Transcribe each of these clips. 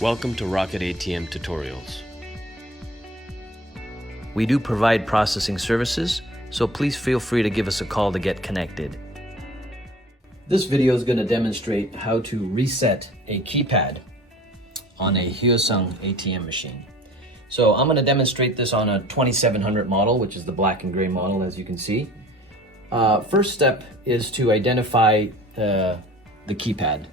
Welcome to Rocket ATM Tutorials. We do provide processing services, so please feel free to give us a call to get connected. This video is going to demonstrate how to reset a keypad on a Hyosung ATM machine. So I'm going to demonstrate this on a 2700 model, which is the black and gray model, as you can see. First step is to identify the keypad.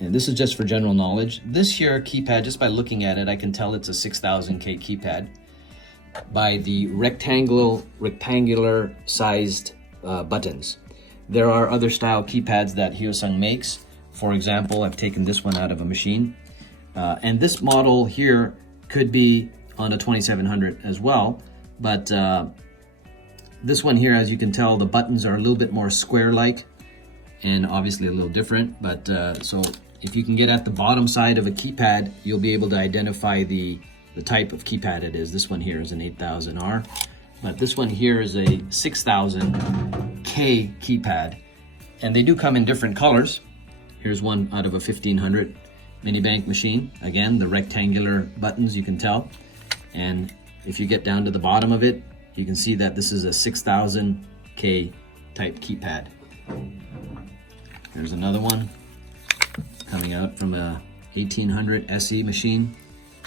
And this is just for general knowledge. This here keypad, just by looking at it, I can tell it's a 6000K keypad by the rectangular sized buttons. There are other style keypads that Hyosung makes. For example, I've taken this one out of a machine. And this model here could be on a 2700 as well. But this one here, as you can tell, the buttons are a little bit more square-like and obviously a little different. But so if you can get at the bottom side of a keypad, you'll be able to identify the type of keypad it is. This one here is an 8000R, but this one here is a 6000K keypad. And they do come in different colors. Here's one out of a 1500 mini bank machine. Again, the rectangular buttons, you can tell. And if you get down to the bottom of it, you can see that this is a 6000K type keypad. There's another one coming out from a 1800 SE machine.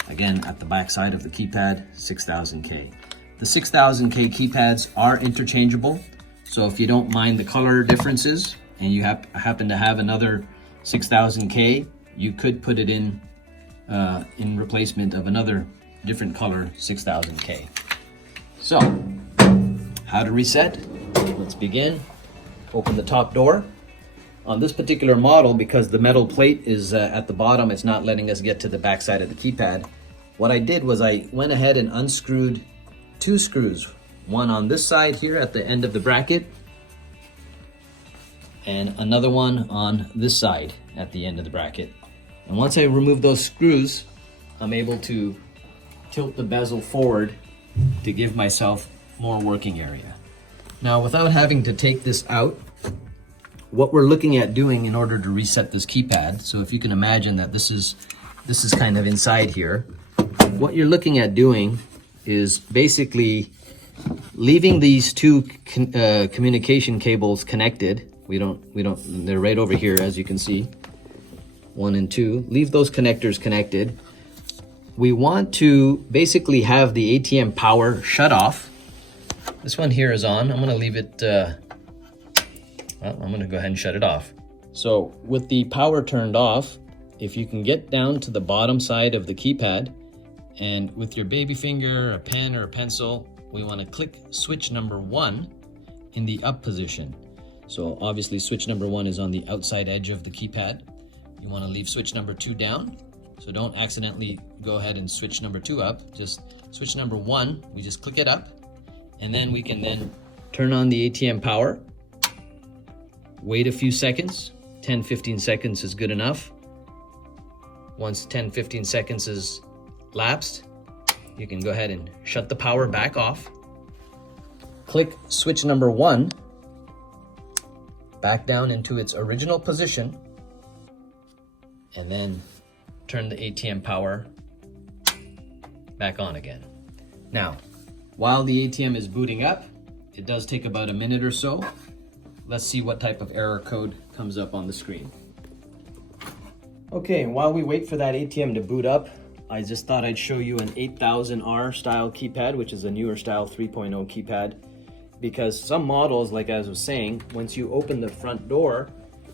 Again, at the back side of the keypad, 6000K. The 6000K keypads are interchangeable. So if you don't mind the color differences and you happen to have another 6000K, you could put it in replacement of another different color 6000K. So, how to reset? Let's begin. Open the top door. On this particular model, because the metal plate is at the bottom, it's not letting us get to the back side of the keypad. What I did was I went ahead and unscrewed two screws. One on this side here at the end of the bracket, and another one on this side at the end of the bracket. And once I remove those screws, I'm able to tilt the bezel forward to give myself more working area. Now, without having to take this out, what we're looking at doing in order to reset this keypad, so if you can imagine that this is kind of inside here, what you're looking at doing is basically leaving these two communication cables connected. They're right over here, as you can see, 1 and 2. Leave those connectors connected. We want to basically have the ATM power shut off. This one here is on. I'm going to leave it, I'm going to go ahead and shut it off. So with the power turned off, if you can get down to the bottom side of the keypad and with your baby finger, a pen or a pencil, we want to click switch number 1 in the up position. So obviously switch number 1 is on the outside edge of the keypad. You want to leave switch number 2 down. So don't accidentally go ahead and switch number 2 up. Just switch number 1, we just click it up, and then we can then turn on the ATM power. Wait a few seconds, 10-15 seconds is good enough. Once 10-15 seconds is lapsed, you can go ahead and shut the power back off. Click switch number 1 back down into its original position, and then turn the ATM power back on again. Now, while the ATM is booting up, it does take about a minute or so. Let's see what type of error code comes up on the screen. Okay, while we wait for that ATM to boot up, I just thought I'd show you an 8000R style keypad, which is a newer style 3.0 keypad, because some models, like as I was saying, once you open the front door,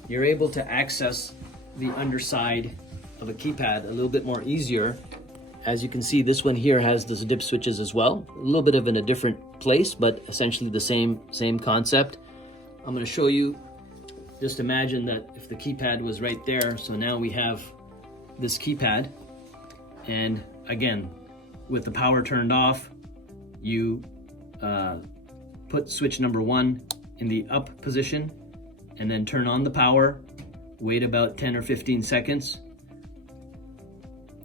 you're able to access the underside of a keypad a little bit more easier. As you can see, this one here has the dip switches as well, a little bit of in a different place, but essentially the same concept. I'm going to show you. Just imagine that if the keypad was right there, so now we have this keypad, and again, with the power turned off, you put switch number 1 in the up position, and then turn on the power, wait about 10 or 15 seconds,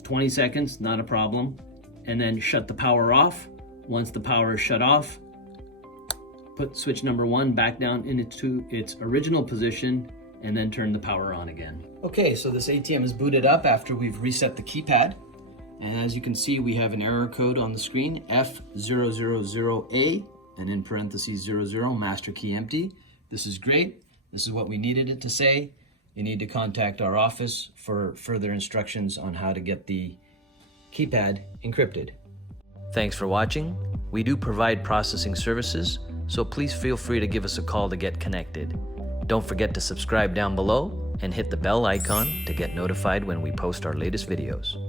20 seconds, not a problem, and then shut the power off. Once the power is shut off, put switch number 1 back down into its original position, and then turn the power on again. Okay, so this ATM is booted up after we've reset the keypad. And as you can see, we have an error code on the screen, F000A, and in parentheses 00, master key empty. This is great. This is what we needed it to say. You need to contact our office for further instructions on how to get the keypad encrypted. Thanks for watching. We do provide processing services, so please feel free to give us a call to get connected. Don't forget to subscribe down below and hit the bell icon to get notified when we post our latest videos.